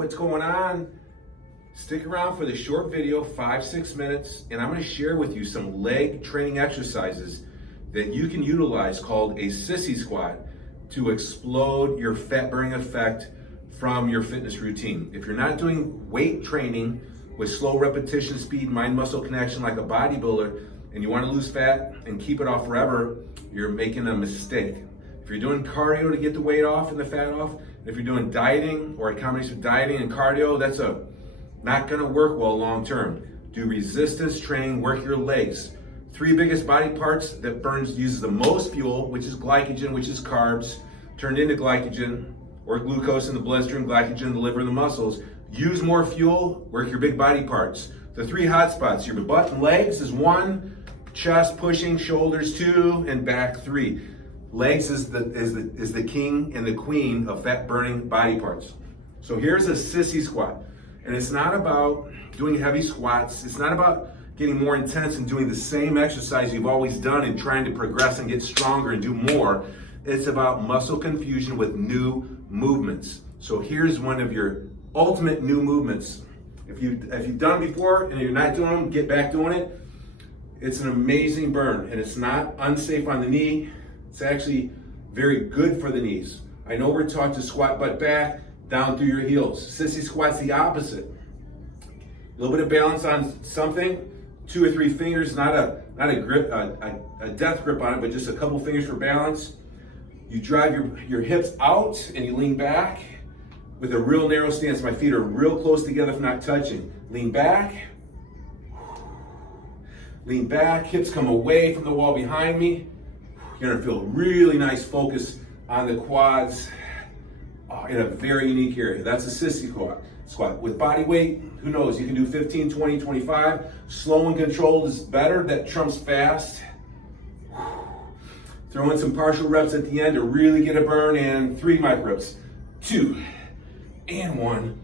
what's going on? Stick around for the short video, 5-6 minutes, and I'm going to share with you some leg training exercises that you can utilize called a sissy squat to explode your fat burning effect from your fitness routine. If you're not doing weight training with slow repetition, speed, mind muscle connection like a bodybuilder, and you want to lose fat and keep it off forever, you're making a mistake. If you're doing cardio to get the weight off and the fat off, if you're doing dieting or a combination of dieting and cardio, that's not gonna work well long term. Do resistance training, work your legs. 3 biggest body parts that uses the most fuel, which is glycogen, which is carbs, turned into glycogen, or glucose in the bloodstream, glycogen in the liver and the muscles. Use more fuel, work your big body parts. The 3 hot spots, your butt and legs is 1, chest pushing, shoulders 2, and back 3. Legs is the king and the queen of fat burning body parts. So here's a sissy squat. And it's not about doing heavy squats. It's not about getting more intense and doing the same exercise you've always done and trying to progress and get stronger and do more. It's about muscle confusion with new movements. So here's one of your ultimate new movements. If you've done it before and you're not doing them, get back doing it. It's an amazing burn, and it's not unsafe on the knee. It's actually very good for the knees. I know we're taught to squat butt back, down through your heels. Sissy squat's the opposite. A little bit of balance on something, 2 or 3 fingers, not a grip, a death grip on it, but just a couple fingers for balance. You drive your hips out and you lean back with a real narrow stance. My feet are real close together if not touching. Lean back, hips come away from the wall behind me. You're gonna feel really nice focus on the quads in a very unique area. That's a sissy squat. With body weight, who knows, you can do 15, 20, 25. Slow and controlled is better, that trumps fast. Throw in some partial reps at the end to really get a burn, and 3 micro reps. 2, and 1.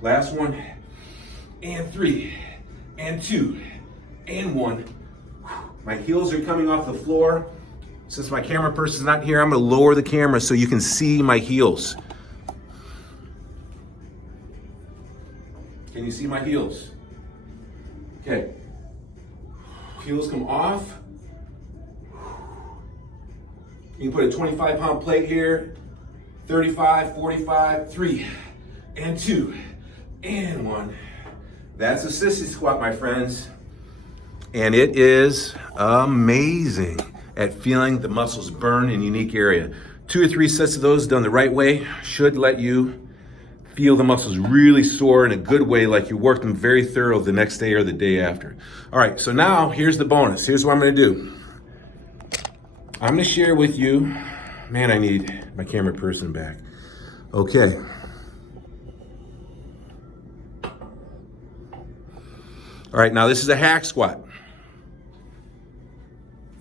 Last one, and 3, and 2, and 1. My heels are coming off the floor. Since my camera person's not here, I'm gonna lower the camera so you can see my heels. Can you see my heels? Okay. Heels come off. You can put a 25-pound plate here. 35, 45, 3, and 2, and 1. That's a sissy squat, my friends. And it is amazing at feeling the muscles burn in a unique area. 2 or 3 sets of those done the right way should let you feel the muscles really sore in a good way, like you worked them very thorough the next day or the day after. All right, so now here's the bonus. Here's what I'm gonna do. I'm gonna share with you, man, I need my camera person back. Okay. All right, now this is a hack squat.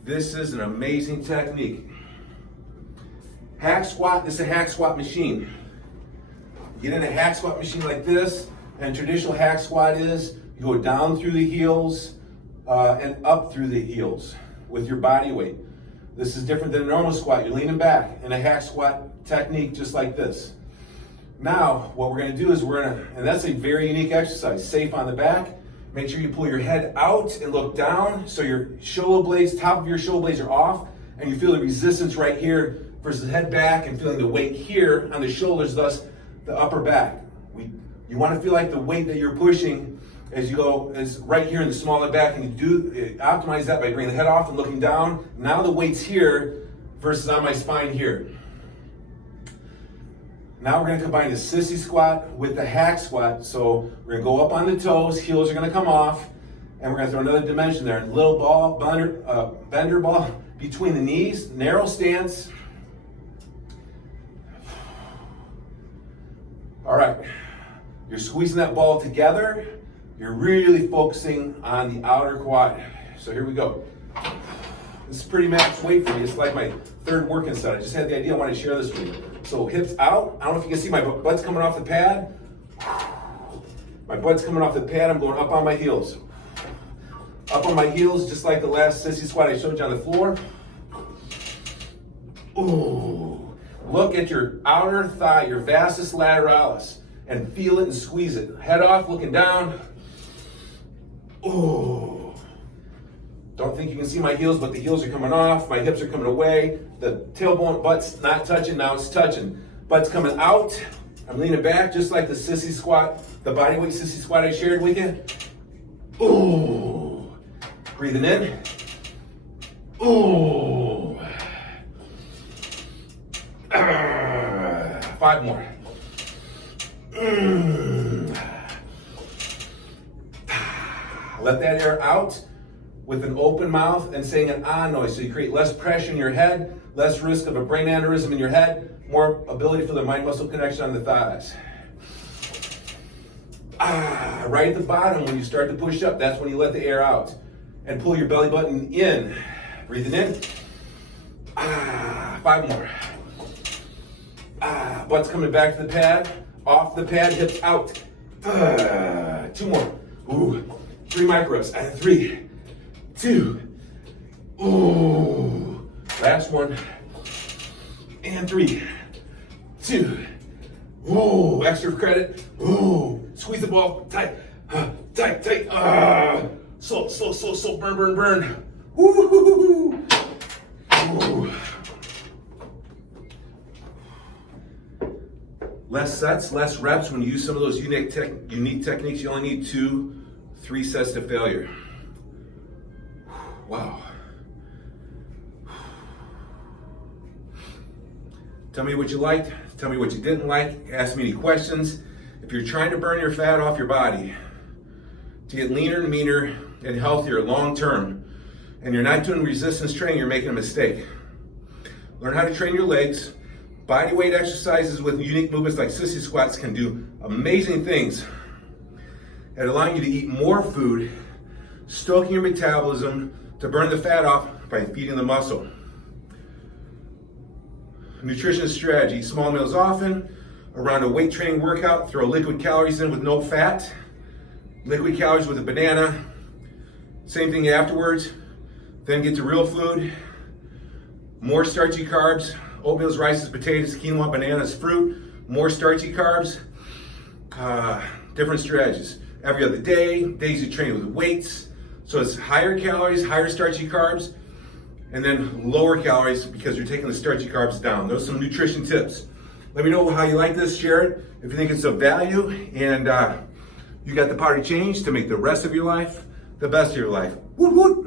This is an amazing technique. Hack squat, this is a hack squat machine. Get in a hack squat machine like this, and traditional hack squat is you go down through the heels and up through the heels with your body weight. This is different than a normal squat. You're leaning back in a hack squat technique just like this. Now, what we're gonna do is and that's a very unique exercise, safe on the back. Make sure you pull your head out and look down so your shoulder blades, top of your shoulder blades are off, and you feel the resistance right here versus head back and feeling the weight here on the shoulders, thus the upper back. You want to feel like the weight that you're pushing as you go is right here in the small of the back, and you optimize that by bringing the head off and looking down. Now the weight's here versus on my spine here. Now we're gonna combine the sissy squat with the hack squat. So we're gonna go up on the toes, heels are gonna come off, and we're gonna throw another dimension there. Little ball, bender ball between the knees, narrow stance. All right, you're squeezing that ball together. You're really focusing on the outer quad. So here we go. This is pretty max weight for me. It's like my 3rd working set. I just had the idea, I wanted to share this with you. So hips out. I don't know if you can see my butt's coming off the pad. My butt's coming off the pad. I'm going up on my heels. Up on my heels, just like the last sissy squat I showed you on the floor. Ooh. Look at your outer thigh, your vastus lateralis. and feel it and squeeze it. Head off, looking down. Ooh. Don't think you can see my heels, but the heels are coming off. My hips are coming away. The tailbone, butt's not touching, now it's touching. Butt's coming out. I'm leaning back just like the sissy squat, the bodyweight sissy squat I shared with you. Ooh. Breathing in. Ooh. 5 more. Let that air out with an open mouth and saying an ah noise, so you create less pressure in your head, less risk of a brain aneurysm in your head, more ability for the mind-muscle connection on the thighs. Right at the bottom when you start to push up, that's when you let the air out. And pull your belly button in. Breathing in. 5 more. Butt's coming back to the pad. Off the pad, hips out. 2 more. Ooh. 3 micro reps. 3, 2. Ooh. Last one. And 3, 2. Ooh. Extra credit. Ooh. Squeeze the ball. Tight. Tight, tight. Slow. Burn. Woo. Ooh. Less sets, less reps. When you use some of those unique techniques, you only need 2-3 sets to failure. Wow. Tell me what you liked. Tell me what you didn't like. Ask me any questions. If you're trying to burn your fat off your body to get leaner and meaner and healthier long term, and you're not doing resistance training, you're making a mistake. Learn how to train your legs. Body weight exercises with unique movements like sissy squats can do amazing things at allowing you to eat more food, stoking your metabolism to burn the fat off by feeding the muscle. Nutrition strategy: small meals often. Around a weight training workout, throw liquid calories in with no fat. Liquid calories with a banana. Same thing afterwards. Then get to real food. More starchy carbs. Oatmeals, rices, potatoes, quinoa, bananas, fruit. More starchy carbs. Different strategies. Every other day. Days you train with weights. So it's higher calories, higher starchy carbs, and then lower calories because you're taking the starchy carbs down. Those are some nutrition tips. Let me know how you like this. Share it if you think it's of value, and you got the power to change to make the rest of your life the best of your life. Woo-hoo!